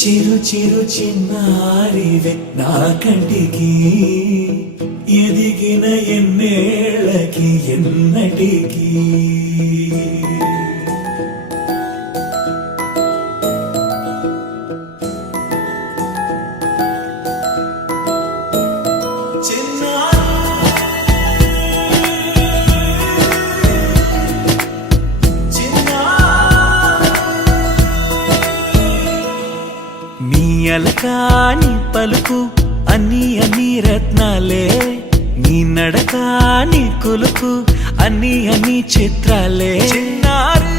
చిరు చిరు చిన్నారివే నా కంటికి ఎదిగిన ఎన్నేళ్ళకి ఎన్నటికి అలకాని పలుకు అన్ని అన్ని రత్నాలే నీ నడక నీ కులుకు అన్ని అన్ని చిత్రాలే చిన్నారు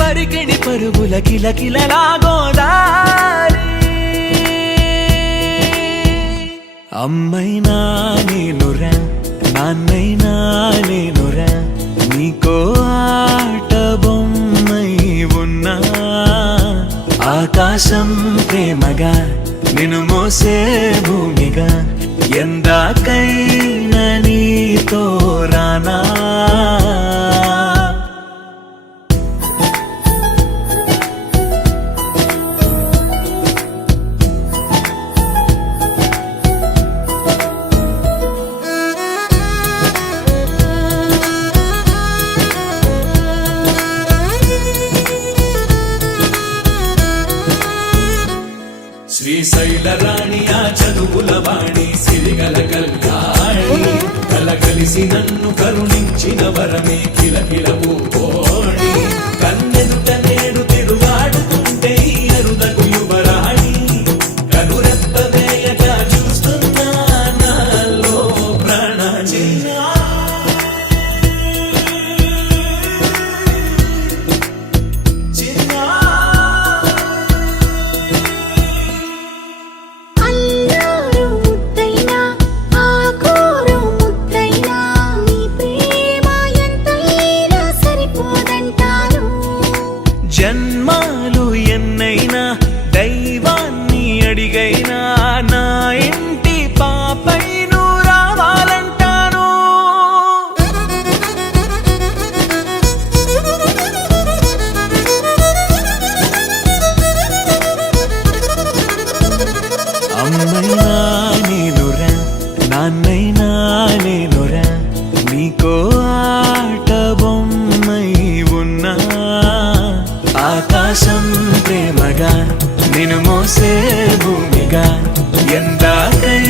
పరికిణి పరుగుల కిలకిలలా గోదారి అమ్మైనా నేనురా నాన్నైనా నేనురా నీకో ఆట బొమ్మై ఉన్నా ఆకాశం ప్రేమగా నిన్ను మోసే భూమిగా ఎందాకైనా నీతో రానా శ్రీశైల రాణి ఆ చదువుల వాణి సిరిగల కల్యాణి కలగలిసి నన్ను కరుణించిన వరమే కిలకిల పూకోణి కన్నెదుట నేడు తిరుగాడుతుంటే అరుదకు యువరాణి కనురెప్ప వేయగా చూస్తున్నా నాలో ప్రాణ జన్మాలు ఎన్నైనా దైవాన్ని అడిగైనా నా ఇంటి పాపై నువ్వు రావాలంటాను అమ్మైనా నేనురా నాన్నైనా నేనురా నీకో ఆట బొమ్మై ఉన్నా ఆకాశం ప్రేమగా నిన్ను మోసే భూమిగా ఎందాకై